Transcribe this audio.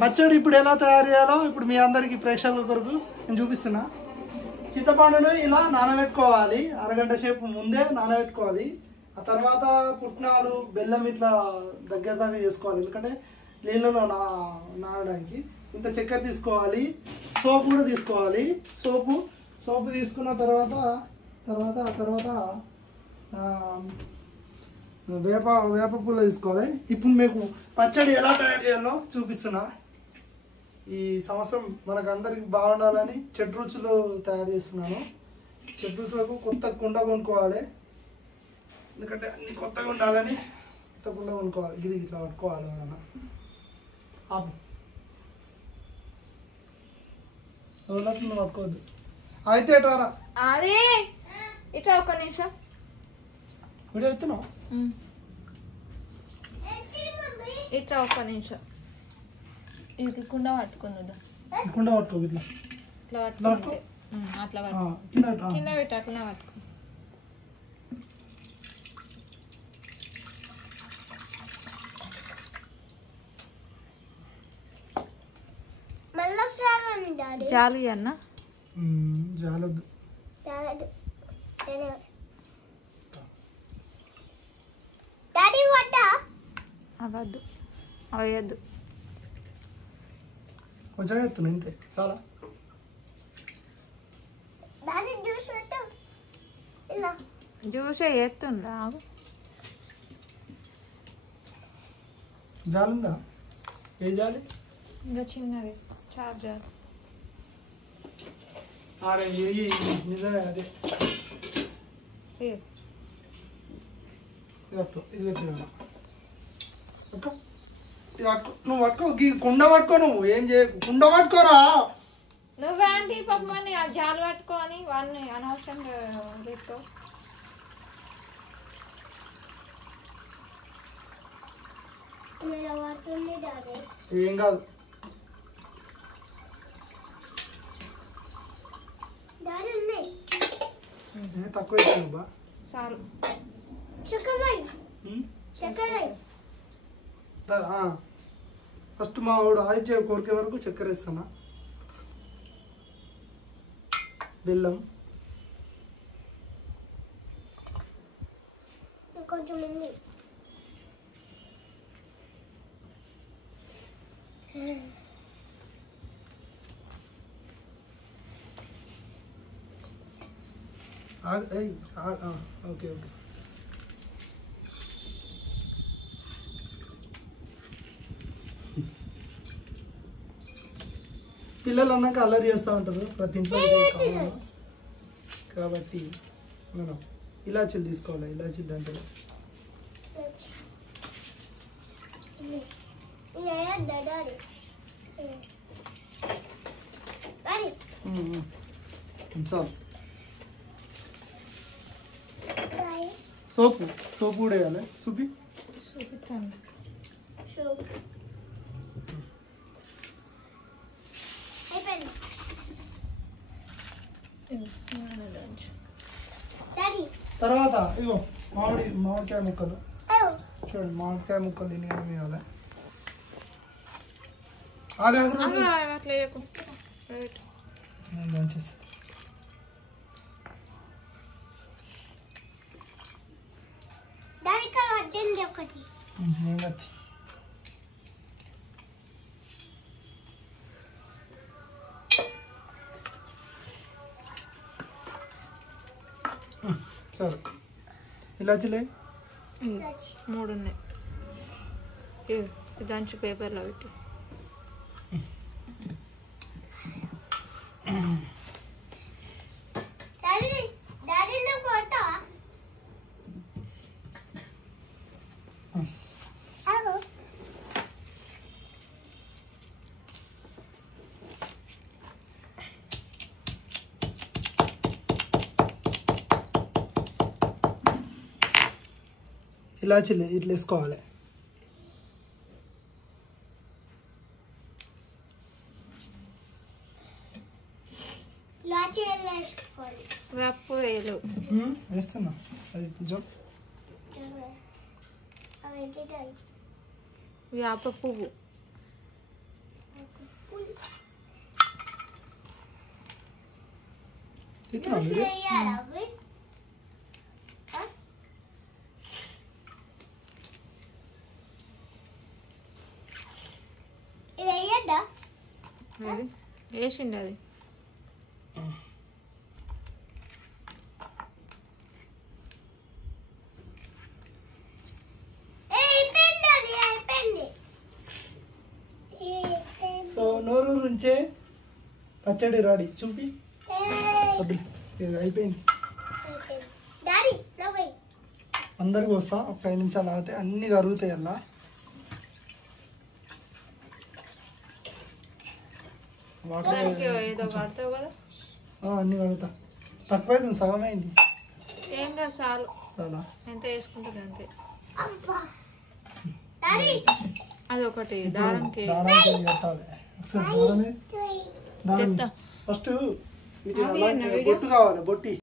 పచ్చడి ఇప్పుడు ఎలా తయారు చేయాలో ఇప్పుడు మీ అందరికి ప్రేక్షకుల కొరకు నేను చూపిస్తున్నా. చింతపండును ఇలా నానబెట్టుకోవాలి, అరగంట సేపు ముందే నానబెట్టుకోవాలి. ఆ తర్వాత పుట్నాలు బెల్లం ఇట్లా దగ్గర దాకా చేసుకోవాలి, ఎందుకంటే నీళ్ళలో నానడానికి. ఇంత చక్కెర తీసుకోవాలి, సోపు కూడా తీసుకోవాలి. సోపు తీసుకున్న తర్వాత వేప పూల తీసుకోవాలి. ఇప్పుడు మీకు పచ్చడి ఎలా తయారు చేయాలో చూపిస్తున్నా. ఈ సంవత్సరం మనకు అందరికి బాగుండాలని చెడు రుచులు తయారు చేస్తున్నాను. చెడు రుచులకు కొత్త కుండ కొనుక్కోవాలి, ఎందుకంటే అన్ని కొత్తగా ఉండాలని కొత్త కుండ కొనుక్కోవాలి. ఇది ఇట్లా పట్టుకోవాలి. నువ్వు పట్టుకోవద్దు అయితే ఎట్రా అదే ఇట్లా ఒక నిమిషం వీడియో ఎత్తున్నావు. ఇట్లా ఒక నిమిషం ఇది కుండ పట్టుకుందా కుండ పట్టుకో, ఇట్లా ఇట్లా పట్టుకుంటే అట్లా కింద పెట్టి అట్లా పట్టుకో. జాలి అన్న జాలద్దు అవద్దు అవేయద్దు, కొంచెం ఎత్తున్నా ఇంతే చాలా. జ్యూస్ ఎత్తుందా? జాలుందా? ఏ జాలి? ఇంకా చిన్నది చార్జర్. నిజమే అదే. నువ్వు పట్టుకో, కుండ పట్టుకో. నువ్వు ఏం చేయకు, కుండ పట్టుకోరా. నువ్వేంటి పప్పని ఆ జాలు పట్టుకొని వాడిని అనవసరంగా తీసుకో. ఏం కాదు. తక్కువ బా చాలు. ఫస్ట్ మా వాడు ఆదిత్య కోరికే వరకు చక్కెర వేస్తానా, బెల్లం కొంచెం ఓకే ఓకే. పిల్లలు అన్నాక అల్లరి చేస్తూ ఉంటారు ప్రతి ఇంట్లో, కాబట్టి మనం ఇలాచీలు తీసుకోవాలి. ఇలాచీలు దాంట్లో చాలు. సోపు కూడా వేయాలి. చూపి తర్వాత ఇగో మామిడికాయ ముక్కలు చూడండి. మామిడికాయ ముక్కలు ఎన్ని వేయాలి. దంచేసి సరే. ఇలాచీలే 3 ఉన్నాయి. దంచి పేపర్లో పెట్టి ఇలాచీలు ఇట్లా వేసుకోవాలి. వేస్తున్నా అది కొంచెం వేప పువ్వు ఇట్లా మీరు వేసిండు అది సో నోరు నుంచే పచ్చడి రెడీ చూపి వద్దు ఇది అయిపోయింది అందరికి వస్తా ఒక 5 నిమిషాలు ఆగితే అన్ని కరుగుతాయి అలా వాటర్ ఏదో కడతావు కదా అన్ని కడుగుతా తక్కువైంది సగం అయింది ఏం కాదు చాలు చాలా ఎంత వేసుకుంటుంది అంతే అది ఒకటి దారంకి దారానికి కట్టాలి ఒకసారి దారం ఫస్ట్ బొట్టు కావాలి బొట్టి